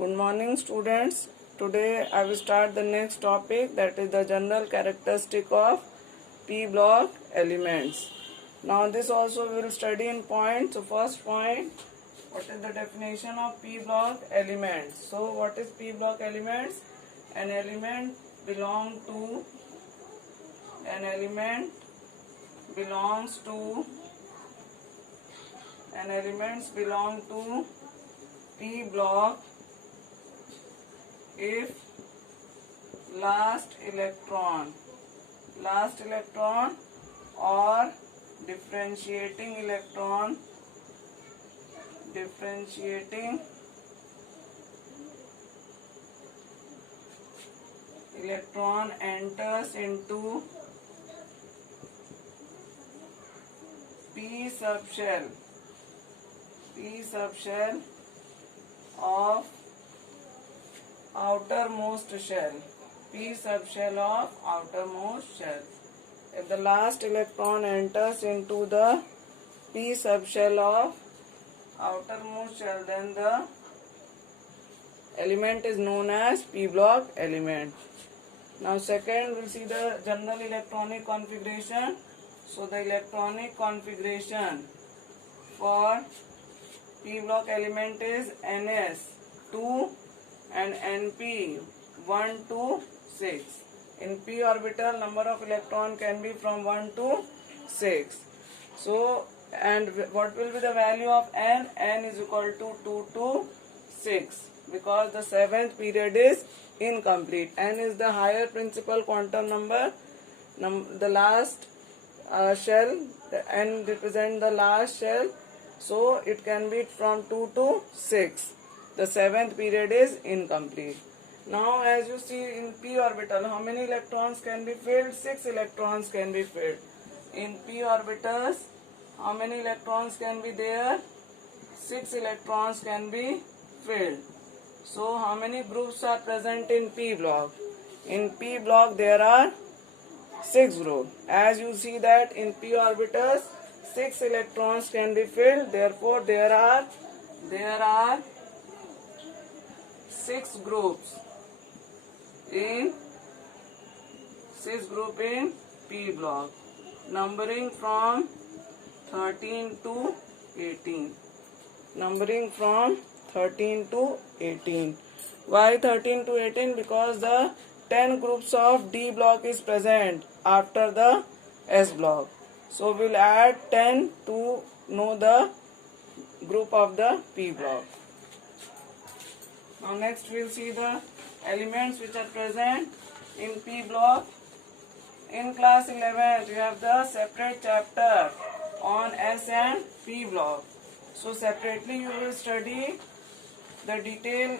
Good morning, students. Today I will start the next topic, that is the general characteristic of p block elements. Now this also we will study in points. So first point, what is the definition of p block elements? So what is p block elements? An element belongs to an element belongs to an elements belong to p block if last electron or differentiating electron enters into p subshell of outermost shell. P subshell of outermost shell. If the last electron enters into the p subshell of outermost shell, then the element is known as p block element. Now second, we'll see the general electronic configuration. So the electronic configuration for p block element is Ns 2 and Np 1 to 6. In p orbital, number of electron can be from 1 to 6. So, and what will be the value of n? N is equal to 2 to 6, because the seventh period is incomplete. N is the higher principal quantum number. The last shell, the n represent the last shell, so it can be from 2 to 6. The seventh period is incomplete. Now as you see in p orbital, how many electrons can be filled? 6 electrons can be filled. In p orbitals, how many electrons can be there? 6 electrons can be filled. So how many groups are present in p block? In p block there are 6 groups. As you see that in p orbitals 6 electrons can be filled, therefore there are 6 groups in p block, numbering from 13 to 18. Why 13 to 18? Because the 10 groups of D block is present after the S block. So we'll add 10 to know the group of the P block. Now next we'll see the elements which are present in P block. In class 11 we have the separate chapter on S and P block. So separately you will study the detail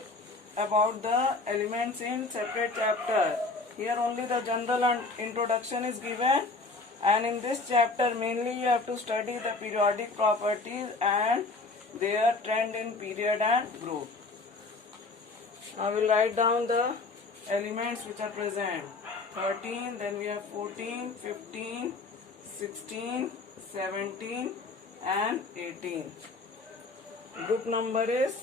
about the elements in separate chapter. Here only the general introduction is given, and in this chapter mainly you have to study the periodic properties and their trend in period and group. I will write down the elements which are present. 13, then we have 14, 15, 16, 17 and 18. Group number is,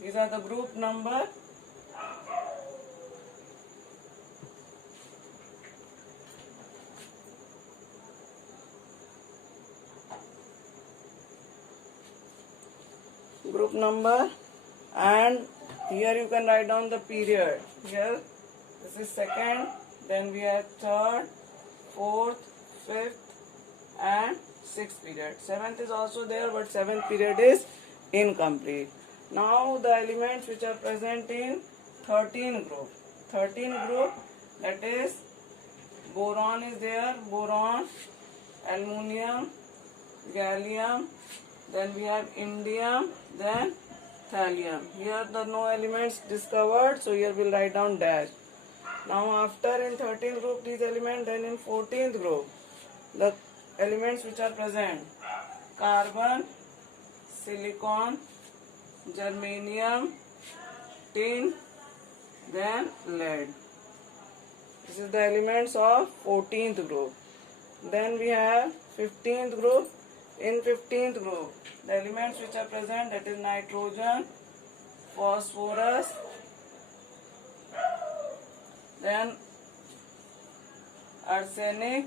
these are the group number. Group number, and here you can write down the period. Here this is second, then we have third, fourth, fifth and sixth period. Seventh is also there, but seventh period is incomplete. Now the elements which are present in 13 group. 13 group, that is boron is there, boron, aluminium, gallium, then we have indium, then thallium. Here the no elements discovered, so here we'll write down dash. Now after in 13th group these elements, then in 14th group the elements which are present: carbon, silicon, germanium, tin, then lead. This is the elements of 14th group. Then we have 15th group. In 15th group, the elements which are present, that is nitrogen, phosphorus, then arsenic,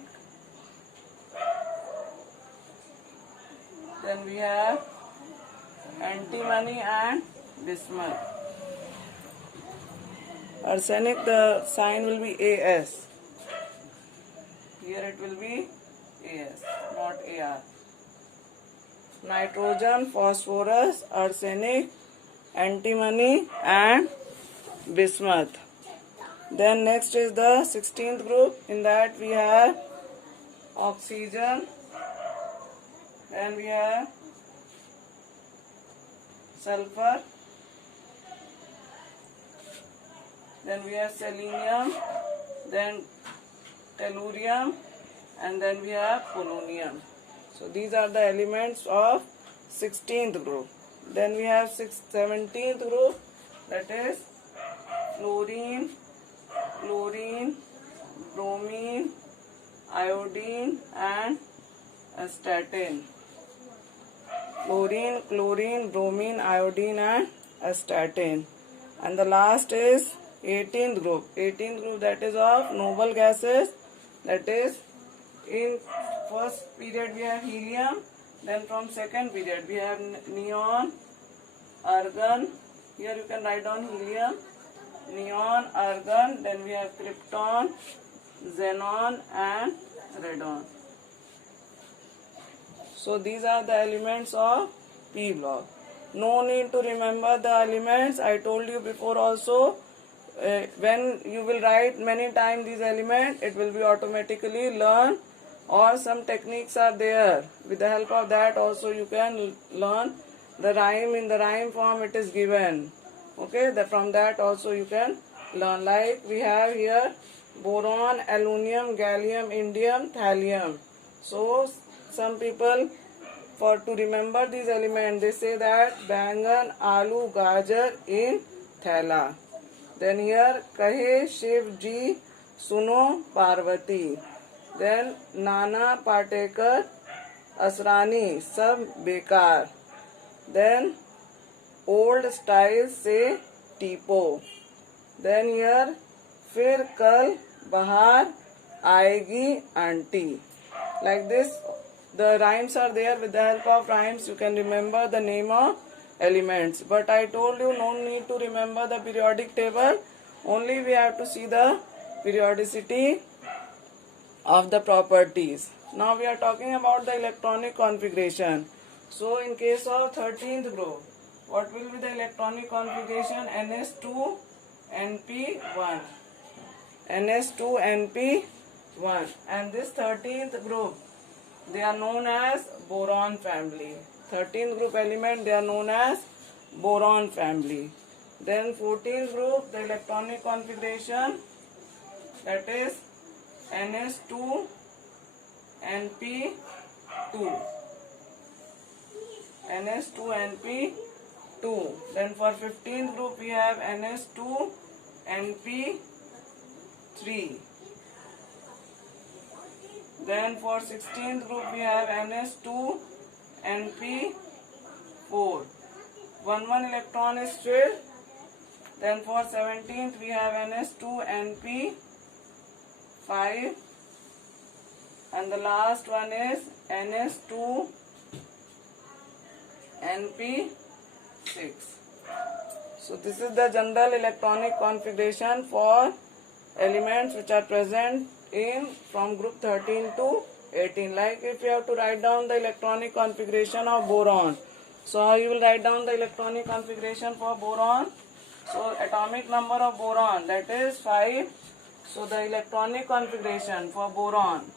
then we have antimony and bismuth. Arsenic, the sign will be AS. Here it will be AS, not AR. Nitrogen, phosphorus, arsenic, antimony and bismuth. Then next is the 16th group. In that we have oxygen, then we have sulfur, then we have selenium, then tellurium, and then we have polonium. So these are the elements of 16th group. Then we have 17th group, that is fluorine, chlorine, bromine, iodine and astatine. Fluorine, chlorine, bromine, iodine and astatine. And the last is 18th group. 18th group, that is of noble gases. That is, in first period we have helium, then from second period we have neon, argon. Here you can write down helium, neon, argon, then we have krypton, xenon and radon. So these are the elements of P block. No need to remember the elements. I told you before also, when you will write many times these elements, it will be automatically learn, or some techniques are there. With the help of that also you can learn the rhyme. In the rhyme form it is given. Okay, from that also you can learn. Like we have here boron, aluminum, gallium, indium, thallium. So some people, for to remember these elements, they say that bangan, aloo, gajar in thela. Then here kahe Shiv ji suno Parvati. Then Nana Patekar Asrani sab bekar. Then old style se tipo. Then here fir kal bahar aayegi auntie. Like this, the rhymes are there. With the help of rhymes you can remember the name of elements. But I told you no need to remember the periodic table. Only we have to see the periodicity of the properties. Now we are talking about the electronic configuration. So in case of 13th group, what will be the electronic configuration? Ns2 Np1, Ns2 Np1. And this 13th group, they are known as boron family. 13th group element, they are known as boron family. Then 14th group, the electronic configuration, that is Ns2 Np2, Ns2 Np2. Then for 15th group we have Ns2 Np3. Then for 16th group we have Ns2 Np4. One electron is filled. Then for 17th we have Ns2 Np5. And the last one is Ns2 Np6. So this is the general electronic configuration for elements which are present in from group 13 to 18. Like if you have to write down the electronic configuration of boron, so how you will write down the electronic configuration for boron? So atomic number of boron, that is 5. So the electronic configuration for boron,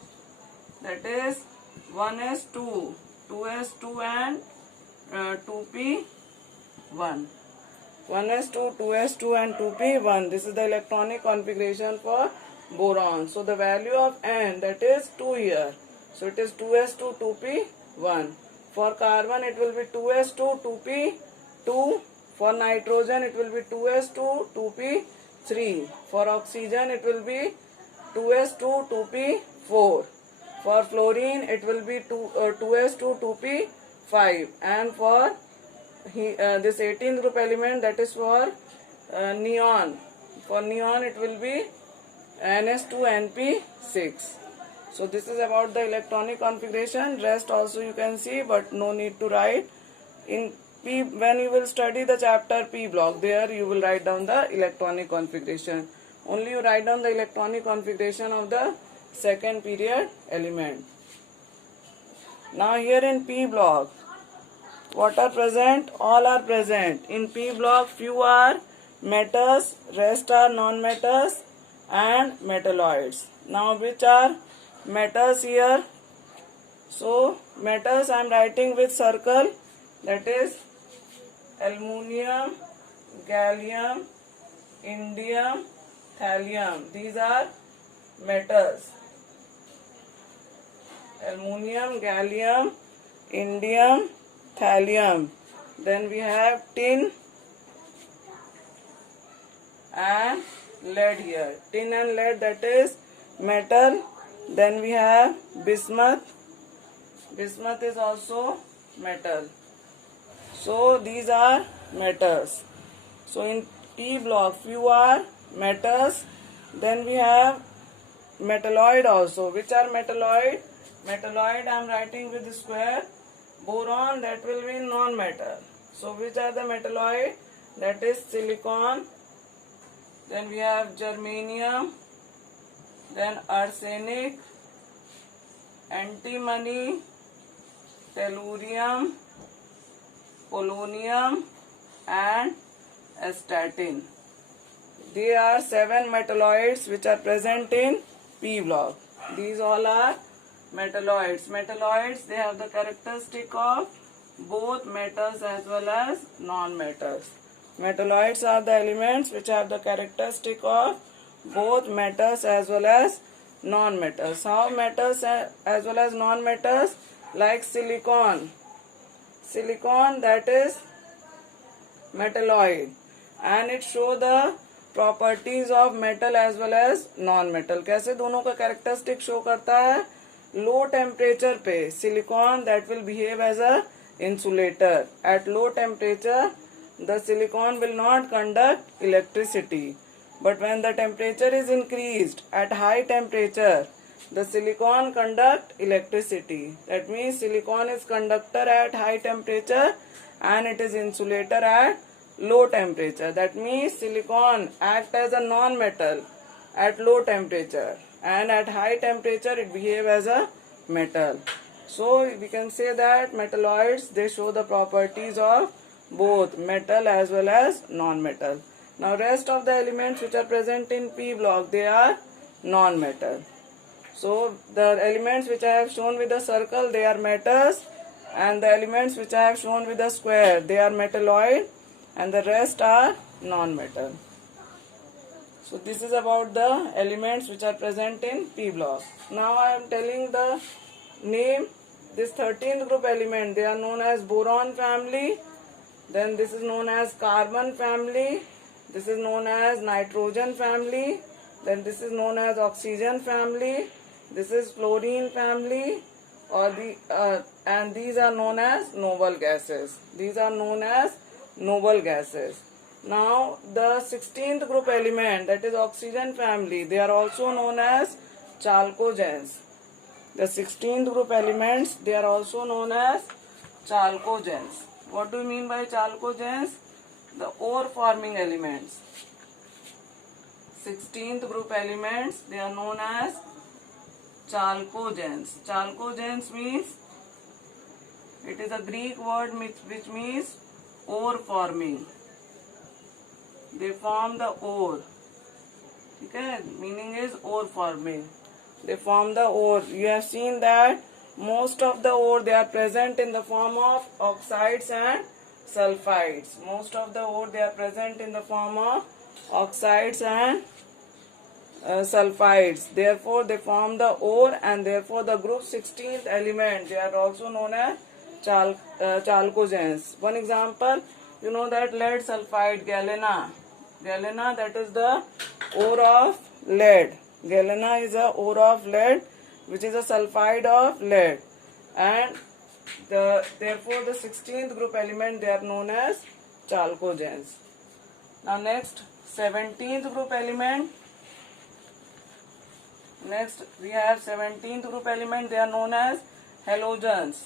that is 1s2, 2s2 and 2p1. 1s2, 2s2 and 2p1. This is the electronic configuration for boron. So the value of N, that is 2 here. So it is 2s2, 2p1. For carbon it will be 2s2, 2p2. For nitrogen it will be 2s2, 2p3. For oxygen it will be 2s2, 2p4. For fluorine it will be 2s2, 2p5. And for this 18th group element, that is for neon. For neon it will be NS2NP6. So this is about the electronic configuration. Rest also you can see, but no need to write. In P, when you will study the chapter P block, there you will write down the electronic configuration. Only you write down the electronic configuration of the second period element. Now here in P block, what are present? All are present. In P block, few are metals, rest are non-metals and metalloids. Now which are metals here? So metals I am writing with circle, that is aluminium, gallium, indium, thallium. These are metals. Aluminium, gallium, indium, thallium. Then we have tin and lead here. Tin and lead, that is metal. Then we have bismuth. Bismuth is also metal. So these are metals. So in P block, few are metals. Then we have metalloid also. Which are metalloid? Metalloid I am writing with the square. Boron, that will be non-metal. So which are the metalloid? That is silicon. Then we have germanium. Then arsenic, antimony, tellurium, polonium and astatine. There are 7 metalloids which are present in P block. These all are metalloids. Metalloids, they have the characteristic of both metals as well as non-metals. Metalloids are the elements which have the characteristic of both metals as well as non-metals. How metals as well as non-metals? Like silicon. Silicon, that is metalloid, and it show the properties of metal as well as non-metal. कैसे दोनों का characteristic show करता है? Low temperature पे silicon that will behave as a insulator. At low temperature, the silicon will not conduct electricity. But when the temperature is increased at high temperature, the silicon conduct electricity. That means silicon is conductor at high temperature and it is insulator at low temperature. That means silicon act as a non-metal at low temperature and at high temperature it behave as a metal. So we can say that metalloids, they show the properties of both metal as well as non-metal. Now rest of the elements which are present in P block, they are non-metal. So the elements which I have shown with the circle, they are metals, and the elements which I have shown with the square, they are metalloid, and the rest are non-metal. So this is about the elements which are present in P block. Now I am telling the name. This 13th group element, they are known as boron family. Then this is known as carbon family. This is known as nitrogen family. Then this is known as oxygen family. This is fluorine family, and these are known as noble gases. These are known as noble gases. Now the 16th group element, that is oxygen family, they are also known as chalcogens. The 16th group elements, they are also known as chalcogens. What do you mean by chalcogens? The ore forming elements. 16th group elements, they are known as chalcogens. Chalcogens means, it is a Greek word which means ore forming. They form the ore. Okay, meaning is ore forming. They form the ore. You have seen that most of the ore, they are present in the form of oxides and sulfides. Most of the ore, they are present in the form of oxides and sulfides. Therefore they form the ore, and therefore the group 16th element, they are also known as chalcogens. One example, you know that lead sulfide, galena. Galena, that is the ore of lead. Galena is a ore of lead, which is a sulfide of lead. And Therefore the 16th group element, they are known as chalcogens. Now next 17th group element. Next we have 17th group element, they are known as halogens.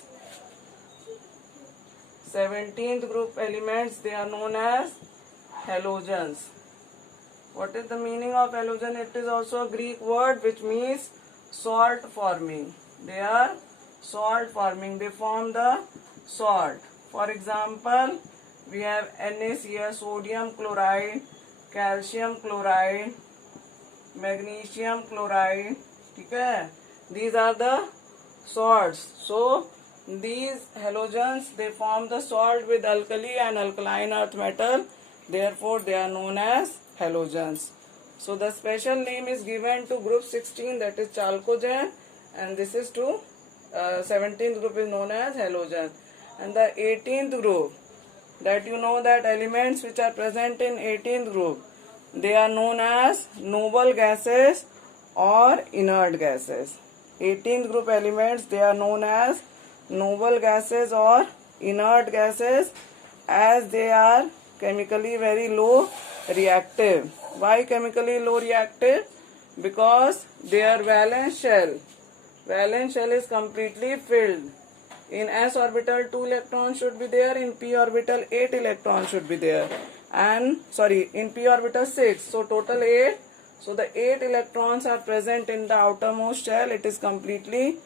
17th group elements, they are known as halogens. What is the meaning of halogen? It is also a Greek word which means salt forming. They are salt forming. They form the salt. For example, we have NaCl, sodium chloride, calcium chloride, magnesium chloride. Okay? These are the salts. So these halogens, they form the salt with alkali and alkaline earth metal. Therefore, they are known as halogens. So the special name is given to group 16, that is chalcogen, and this is to 17th group is known as halogen. And the 18th group, that you know that elements which are present in 18th group, they are known as noble gases or inert gases. 18th group elements, they are known as noble gases or inert gases, as they are chemically very low reactive. Why chemically low reactive? Because their valence shell is completely filled. In s orbital 2 electrons should be there, in p orbital 8 electrons should be there, and in p orbital 6, so total 8. So the 8 electrons are present in the outermost shell. It is completely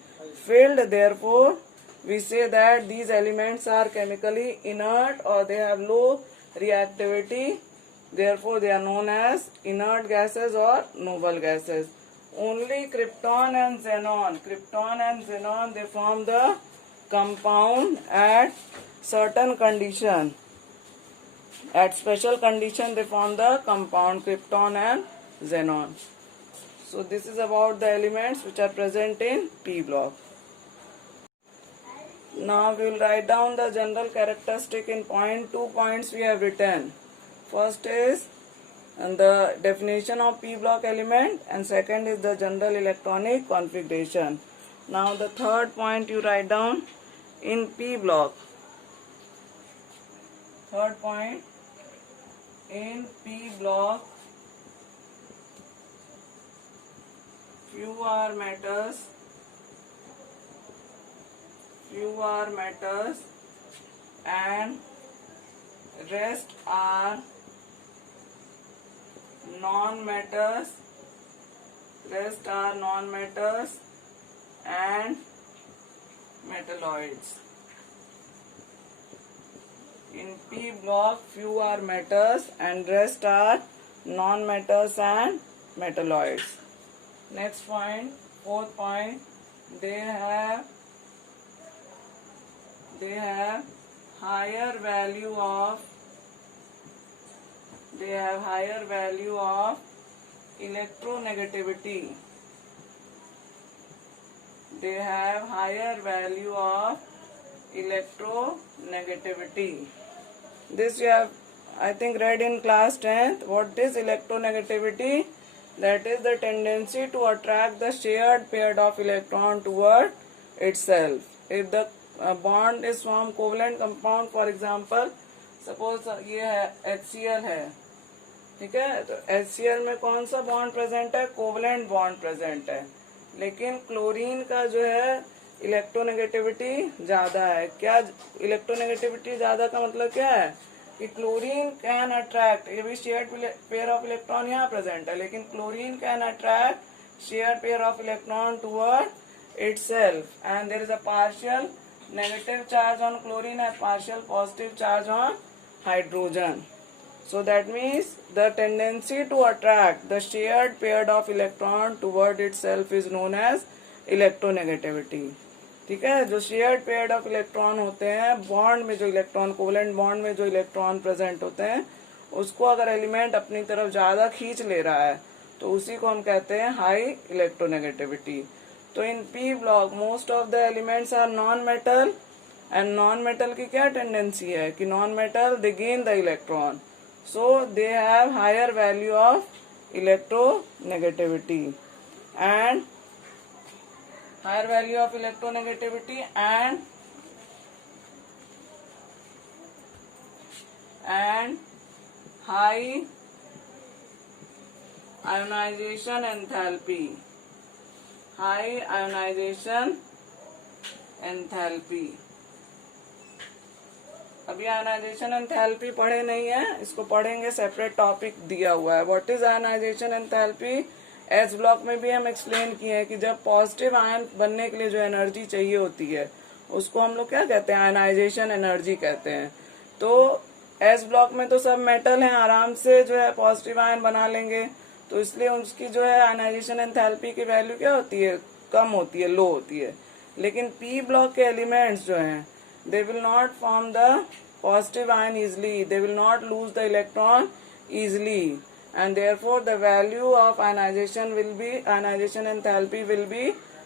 filled. Therefore we say that these elements are chemically inert or they have low reactivity. Therefore they are known as inert gases or noble gases. Only krypton and xenon, they form the compound at certain condition. At special condition, they form the compound krypton and xenon. So this is about the elements which are present in P block. Now we will write down the general characteristic in point. 2 points we have written. First is the definition of P block element, and second is the general electronic configuration. Now the third point you write down in P block. Third point, in P block, few are metals and rest are non-metals and metalloids. In P block, few are metals and rest are non-metals and metalloids. Next point, fourth point, they have higher value of electronegativity. They have higher value of electronegativity. This you have, I think, read in class 10th. What is electronegativity? That is the tendency to attract the shared pair of electron toward itself. If the bond is from covalent compound, for example, suppose ये है HCl है, ठीक है, तो HCl में कौन सा bond present है? कोवलेंट बॉन्ड प्रेजेंट है, लेकिन क्लोरीन का जो है इलेक्ट्रोनेगेटिविटी ज्यादा है. क्या इलेक्ट्रोनेगेटिविटी ज्यादा का मतलब क्या है? कि क्लोरीन कैन अट्रैक्ट, ये भी शेयर्ड पेयर ऑफ इलेक्ट्रॉन यहाँ प्रेजेंट है, लेकिन chlorine can attract shared pair of electron toward itself, and there is a partial negative charge on chlorine and partial positive charge on hydrogen. So that means the tendency to attract the shared pair of electron toward itself is known as electronegativity. ठीक है, जो shared pair of electron होते हैं, bond में जो electron, covalent bond में जो electron present होते हैं, उसको अगर एलिमेंट अपनी तरफ ज्यादा खींच ले रहा है तो उसी को हम कहते हैं हाई इलेक्ट्रोनेगेटिविटी. तो in P block most of the elements are non metal, and non metal की क्या टेंडेंसी है कि non metal they gain the electron, so they have higher value of electronegativity and higher value of electronegativity and and high ionization enthalpy. High ionization enthalpy. अभी ionization enthalpy पढ़े नहीं है, इसको पढ़ेंगे, सेपरेट टॉपिक दिया हुआ है. What is ionization enthalpy? S block में भी हम एक्सप्लेन किए हैं कि जब पॉजिटिव आयन बनने के लिए जो एनर्जी चाहिए होती है उसको हम लोग क्या कहते हैं? आयनाइजेशन एनर्जी कहते हैं. तो एस ब्लॉक में तो सब मेटल हैं, आराम से जो है पॉजिटिव आयन बना लेंगे, तो इसलिए उसकी जो है आयनाइजेशन एंथैल्पी की वैल्यू क्या होती है? कम होती है, लो होती है. लेकिन पी ब्लॉक के एलिमेंट्स जो हैं, they will not form the positive ion easily, they will not lose the electron easily, and therefore the value of ionization enthalpy will be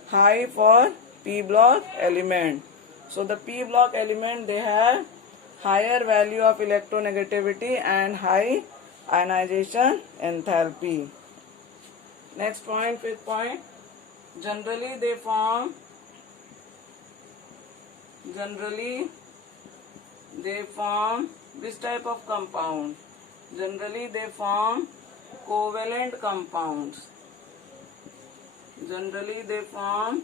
high for p block element. So the p block element, they have higher value of electronegativity and high ionization enthalpy. Next point, fifth point, generally they form this type of compound. Generally they form covalent compounds. Generally they form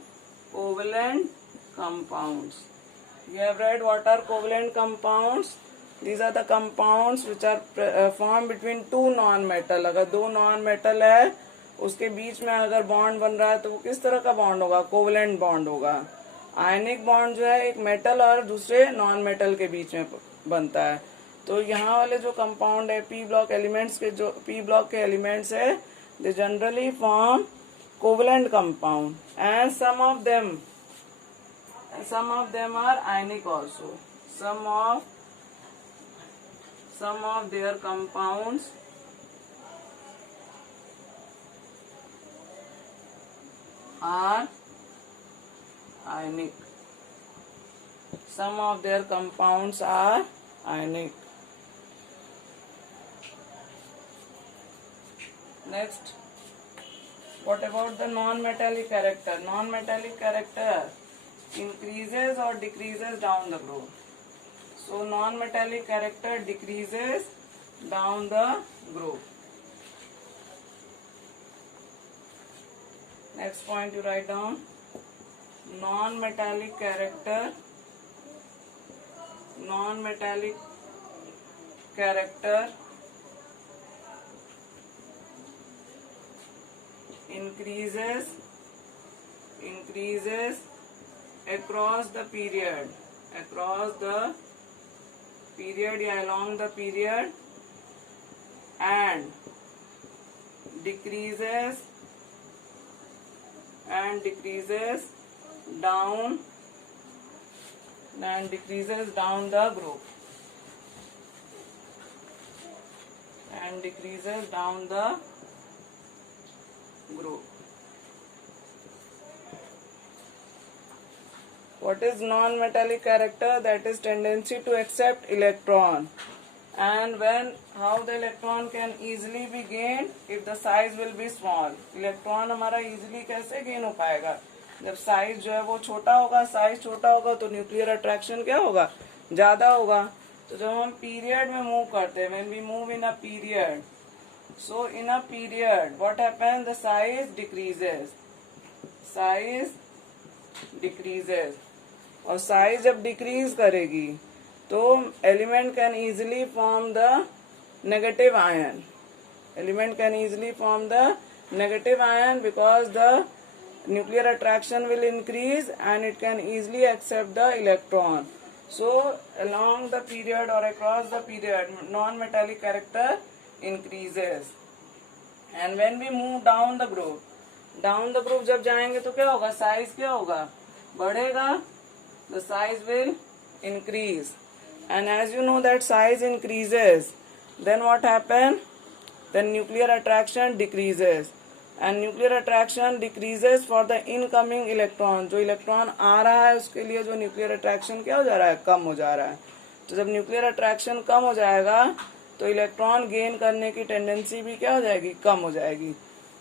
covalent compounds. You have read what are covalent compounds? These are the compounds which are formed between two non-metal. अगर दो non-metal है उसके बीच में अगर bond बन रहा है तो वो किस तरह का बॉन्ड होगा? कोवलेंट बॉन्ड होगा. आयनिक बॉन्ड जो है एक मेटल और दूसरे नॉन मेटल के बीच में बनता है. तो यहाँ वाले जो कंपाउंड है पी ब्लॉक एलिमेंट्स के, जो पी ब्लॉक के एलिमेंट्स है, they generally form covalent compound and some of them are ionic also. some of their compounds are ionic. Some of their compounds are ionic. Next, what about the non-metallic character? Non-metallic character increases or decreases down the group. So non-metallic character decreases down the group. Next point you write down. Non-metallic character increases across the period या along the period, and decreases down the group, What is non-metallic character? That is tendency to accept electron. And how the electron can easily be gained if the size will be small. Electron हमारा easily कैसे gain हो पाएगा? जब size जो है वो छोटा होगा. size छोटा होगा तो nuclear attraction क्या होगा? ज़्यादा होगा. तो जब हम period में move करते हैं, when we move in a period, so in a period what happens? The size decreases. और साइज जब डिक्रीज करेगी तो element can easily form the negative ion. Because the nuclear attraction will increase and it can easily accept the electron. So along the period or across the period, non-metallic character increases. And when we move down the group जब जाएंगे तो क्या होगा? Size क्या होगा? बढ़ेगा. The size will increase, and as you know that size increases, then what happen? Then nuclear attraction decreases, and nuclear attraction decreases for the incoming electron. जो electron आ रहा है उसके लिए जो न्यूक्लियर अट्रैक्शन क्या हो जा रहा है? कम हो जा रहा है. तो जब न्यूक्लियर अट्रैक्शन कम हो जाएगा तो इलेक्ट्रॉन गेन करने की टेंडेंसी भी क्या हो जाएगी? कम हो जाएगी.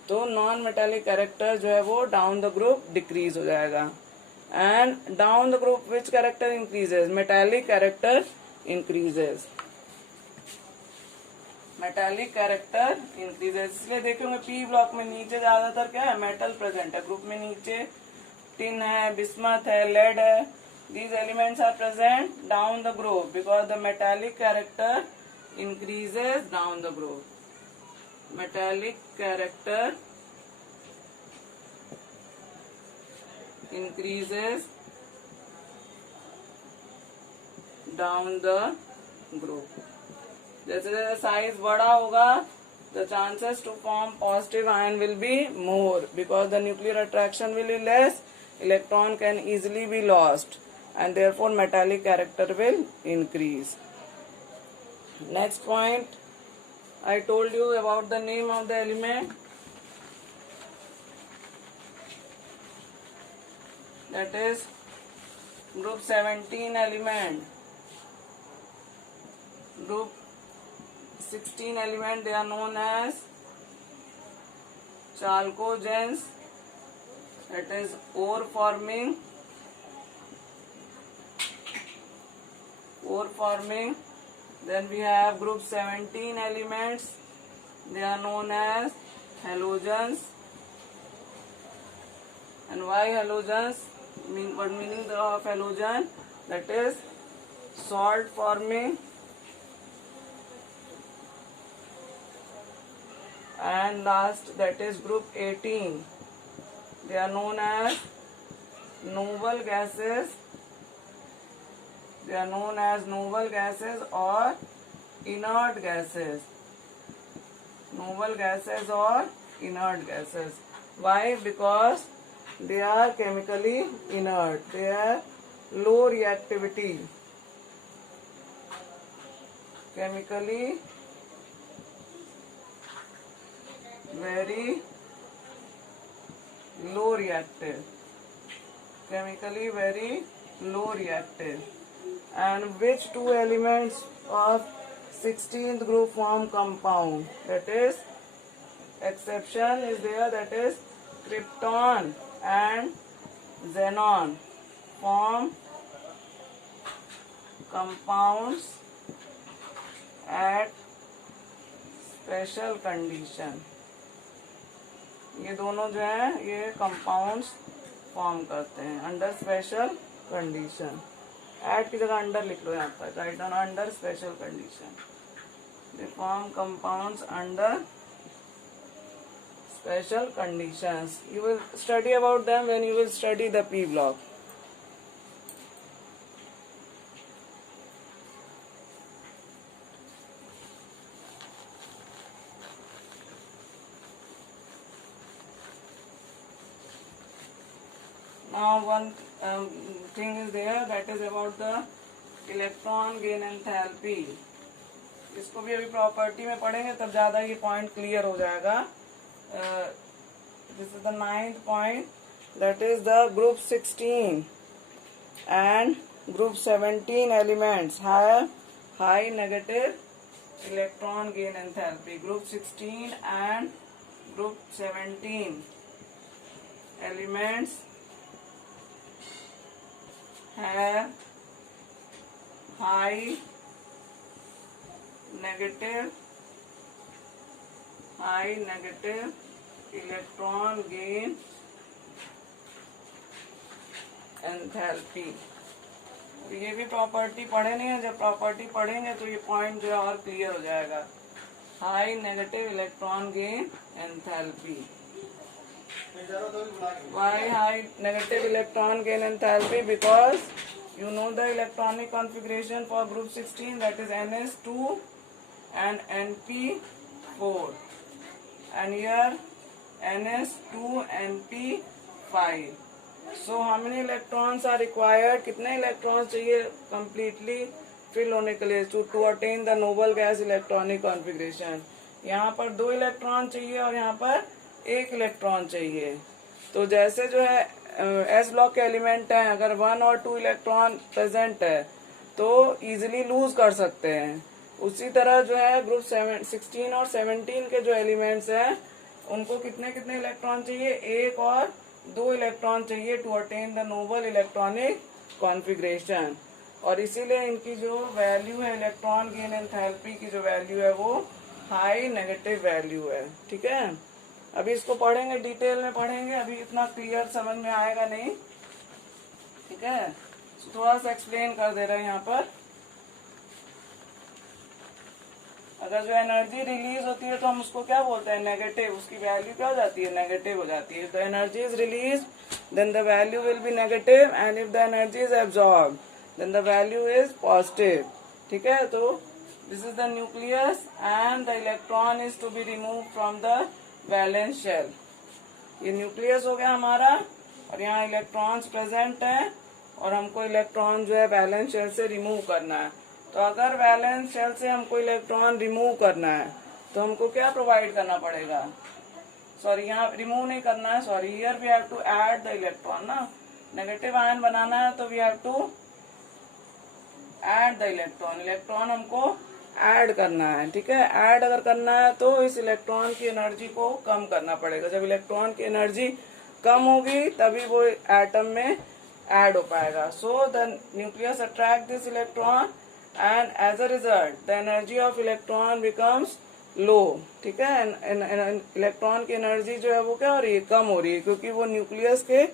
तो नॉन मेटालिक कैरेक्टर जो है वो डाउन द ग्रुप डिक्रीज हो जाएगा. And down the group which character increases? Metallic character increases. Metallic character increases, इसलिए देखेंगे पी ब्लॉक में नीचे ज्यादातर क्या है, मेटल प्रेजेंट है। ग्रुप में नीचे टिन है, बिस्मथ है, लेड है। These elements are present down the group because the metallic character increases down the group. Metallic character increases down the group। जैसे जैसे साइज बड़ा होगा the chances to form positive ion will be more because the nuclear attraction will be less, electron can easily be lost and therefore metallic character will increase। Next point, I told you about the name of the element, that is group 17 element, group 16 element, they are known as chalcogens, that is ore forming, then we have group 17 elements, they are known as halogens। And why halogens? What meaning of halogen? That is salt forming and last, that is group 18, they are known as noble gases, or inert gases, Why? Because they are chemically inert, they are low reactivity, chemically very low reactive, and which two elements of 16th group form compound? That is, exception is there, that is krypton and xenon form compounds at special condition। ये दोनों जो है ये compounds form करते हैं under special condition. Eight की जगह under लिख लो, यहाँ पर write down under special condition, they form compounds under special conditions। You will study about them when you will study the P block। Now one thing is there, that is about the electron gain enthalpy। इसको भी अभी property में पढ़ेंगे तब ज्यादा ये point clear हो जाएगा। This is the 9th point, that is the group 16 and group 17 elements have high negative electron gain enthalpy। Group 16 and group 17 elements have high negative electron gain enthalpy। तो ये भी प्रॉपर्टी पढ़े नहीं है, जब property पढ़ेंगे तो ये पॉइंट जो है और क्लियर हो जाएगा। High negative electron gain enthalpy. Why high negative electron gain enthalpy? Because you know the electronic configuration for group 16, that is NS2 and NP4, and here NS2 NP5। So how many electrons are required? कितने electrons चाहिए completely fill होने के लिए to attain the noble gas electronic configuration? यहाँ पर 2 electron चाहिए और यहाँ पर 1 इलेक्ट्रॉन चाहिए। तो जैसे जो है एस ब्लॉक के एलिमेंट हैं, अगर 1 और 2 इलेक्ट्रॉन प्रेजेंट है तो इजीली लूज कर सकते हैं। उसी तरह जो है ग्रुप 16 और 17 के जो एलिमेंट्स हैं उनको कितने कितने इलेक्ट्रॉन चाहिए? 1 और 2 इलेक्ट्रॉन चाहिए to attain the noble electronic configuration. और इसीलिए इनकी जो वैल्यू है इलेक्ट्रॉन गेन एंथैल्पी की जो वैल्यू है वो हाई नेगेटिव वैल्यू है। ठीक है, अभी इसको पढ़ेंगे, डिटेल में पढ़ेंगे, अभी इतना क्लियर समझ में आएगा नहीं। ठीक है, तो थोड़ा सा एक्सप्लेन कर दे रहे हैं यहाँ पर। अगर जो एनर्जी रिलीज होती है तो हम उसको क्या बोलते हैं, नेगेटिव, उसकी वैल्यू क्या हो जाती है, नेगेटिव हो जाती है। The energy is release then the value will be negative, and if the energy is absorb then the value is positive. ठीक है, तो this is the nucleus and the electron is to be remove from the valence shell. ये nucleus हो गया हमारा, और यहाँ electrons present हैं, और हमको इलेक्ट्रॉन जो है वैलेंस शेल से रिमूव करना है। तो अगर वैलेंस शेल से हमको इलेक्ट्रॉन रिमूव करना है तो हमको क्या प्रोवाइड करना पड़ेगा, सॉरी यहाँ रिमूव नहीं करना है, sorry, here we have to add the electron ना। नेगेटिव आयन बनाना है तो we have to add the electron, electron हमको ऐड करना है। ठीक है, ऐड अगर करना है तो इस इलेक्ट्रॉन की एनर्जी को कम करना पड़ेगा। जब इलेक्ट्रॉन की एनर्जी कम होगी तभी वो एटम में ऐड हो पाएगा। So the nucleus attract this electron and as a result the energy of electron becomes low. ठीक है, इलेक्ट्रॉन की एनर्जी जो है वो क्या हो रही है, कम हो रही है, क्योंकि वो न्यूक्लियस के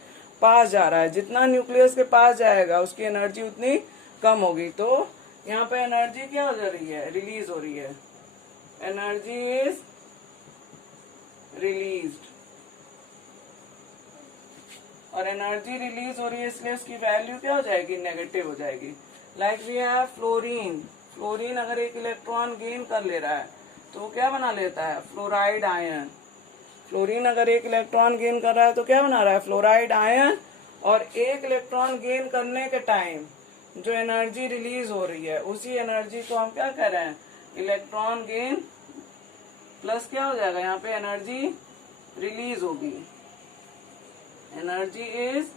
पास जा रहा है। जितना न्यूक्लियस के पास जाएगा उसकी एनर्जी उतनी कम होगी। तो यहाँ पे एनर्जी क्या हो रही है, रिलीज हो रही है, एनर्जी इज रिलीज्ड, और एनर्जी रिलीज हो रही है इसलिए उसकी वैल्यू क्या हो जाएगी, नेगेटिव हो जाएगी। Like we have fluorine, fluorine अगर एक इलेक्ट्रॉन गेन कर ले रहा है तो वो क्या बना लेता है, फ्लोराइड आयन। फ्लोरीन अगर एक इलेक्ट्रॉन गेन कर रहा है तो क्या बना रहा है, फ्लोराइड आयन। और एक इलेक्ट्रॉन गेन करने के टाइम जो एनर्जी रिलीज हो रही है उसी एनर्जी को हम क्या कर रहे हैं, इलेक्ट्रॉन गेन प्लस क्या हो जाएगा, यहाँ पे एनर्जी रिलीज होगी, एनर्जी इज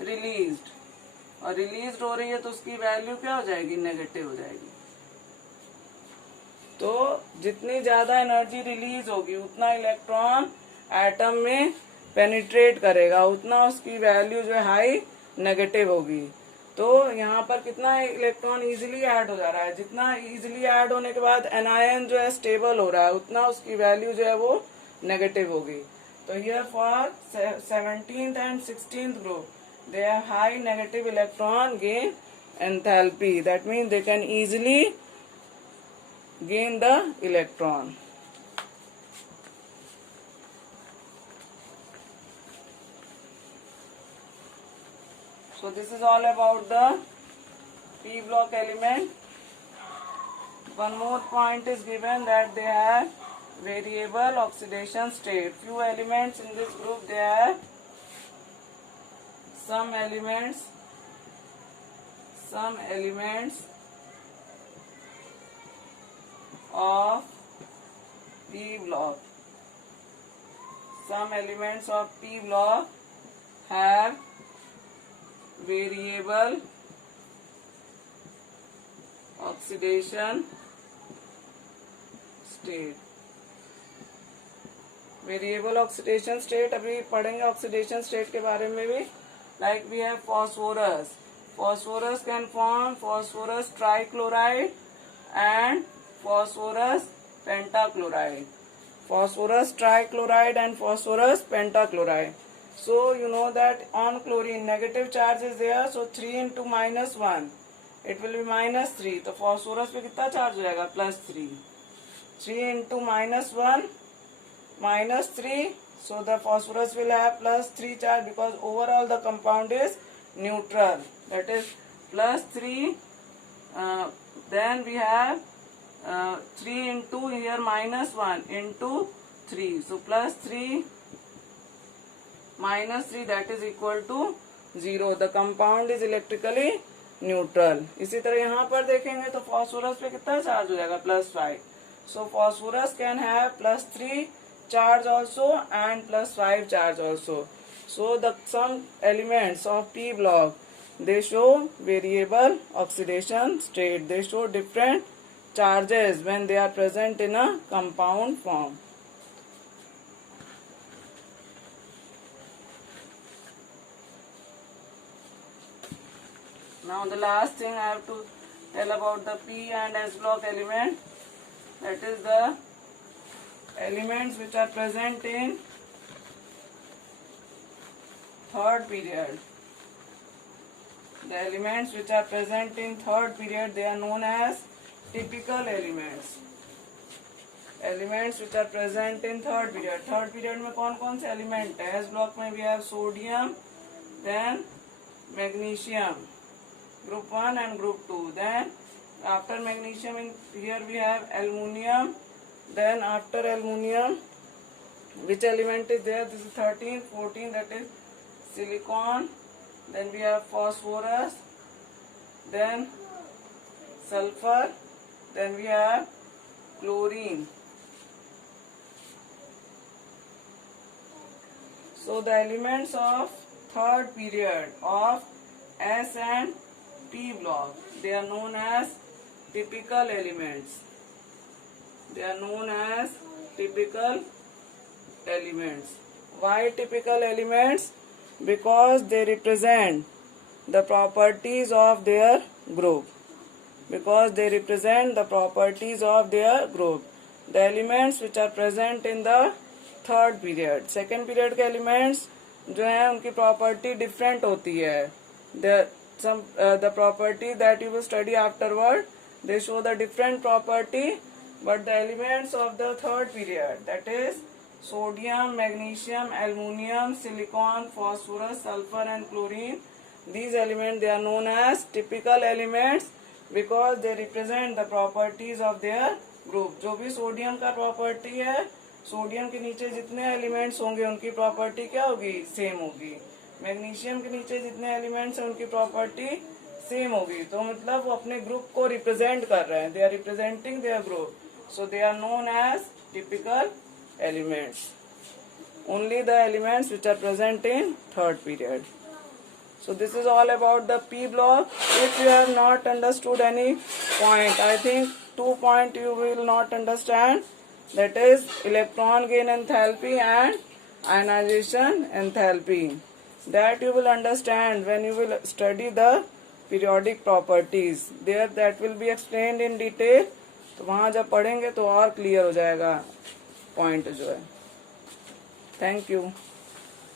रिलीज्ड, और रिलीज हो रही है तो उसकी वैल्यू क्या हो जाएगी, नेगेटिव हो जाएगी। तो जितनी ज्यादा एनर्जी रिलीज होगी उतना इलेक्ट्रॉन एटम में पेनिट्रेट करेगा, उतना उसकी वैल्यू जो है हाई नेगेटिव होगी। तो यहाँ पर कितना इलेक्ट्रॉन इजीली ऐड हो जा रहा है, जितना इजीली ऐड होने के बाद एनायन जो है स्टेबल हो रहा है उतना उसकी वैल्यू जो है वो नेगेटिव होगी। तो here for 17th and 16th group they have high negative electron gain enthalpy, that means they can easily gain the electron. So this is all about the p block element. One more point is given that they have variable oxidation state. Few elements in this group they have some elements of p block. Some elements of p block have variable oxidation state. Variable oxidation state अभी पढ़ेंगे oxidation state के बारे में भी। Like we have phosphorus, phosphorus can form phosphorus trichloride and phosphorus pentachloride, phosphorus trichloride and phosphorus pentachloride. So you know that on chlorine negative charge is there, so 3 into minus 1 it will be minus 3. तो phosphorus पे कितना charge हो जाएगा, plus 3. 3 into minus 1 minus 3, so the phosphorus will have plus 3 charge because overall the compound is neutral, that is plus 3. Then we have 3 into here minus 1 into 3, so plus 3 minus 3 that is equal to 0. The compound is electrically neutral. इसी तरह यहाँ पर देखेंगे तो phosphorus पे कितना charge हो जाएगा, plus 5. So phosphorus can have plus 3 charge also and plus 5 charge also. So the some elements of p block they show variable oxidation state. They show different charges when they are present in a compound form. Now the last thing I have to tell about the p and s block element, that is the Elements which are present in third period. The elements which are present in third period, they are known as typical elements. Elements which are present in third period. Third period में कौन कौन से element है? S block में we have sodium, then magnesium, group 1 and group 2. Then after magnesium in here we have aluminium. Then after aluminium, which element is there? This is 13, 14, that is silicon. Then we have phosphorus, then sulfur, then we have chlorine. So the elements of third period of S and P block, they are known as typical elements. They are known as typical elements. Why typical elements? Because they represent the properties of their group. Because they represent the properties of their group. The elements which are present in the third period. Second period के elements जो हैं उनकी property different होती है. The property that you will study afterward, they show the different property, but the elements of the third period, that is sodium, magnesium, aluminium, silicon, phosphorus, sulfur and chlorine, these elements, they are known as typical elements because they represent the properties of their group. जो भी sodium का property है, sodium के नीचे जितने elements होंगे उनकी property क्या होगी? सेम होगी. मैग्नीशियम के नीचे जितने एलिमेंट्स हैं उनकी प्रॉपर्टी सेम होगी. तो मतलब वो अपने ग्रुप को रिप्रेजेंट कर रहे हैं. They are representing their group. So they are known as typical elements. Only the elements which are present in third period. So this is all about the P block. If you have not understood any point, I think 2 points you will not understand. That is electron gain enthalpy and ionization enthalpy. That you will understand when you will study the periodic properties. There that will be explained in detail. तो वहाँ जब पढ़ेंगे तो और clear हो जाएगा point जो है. Thank you.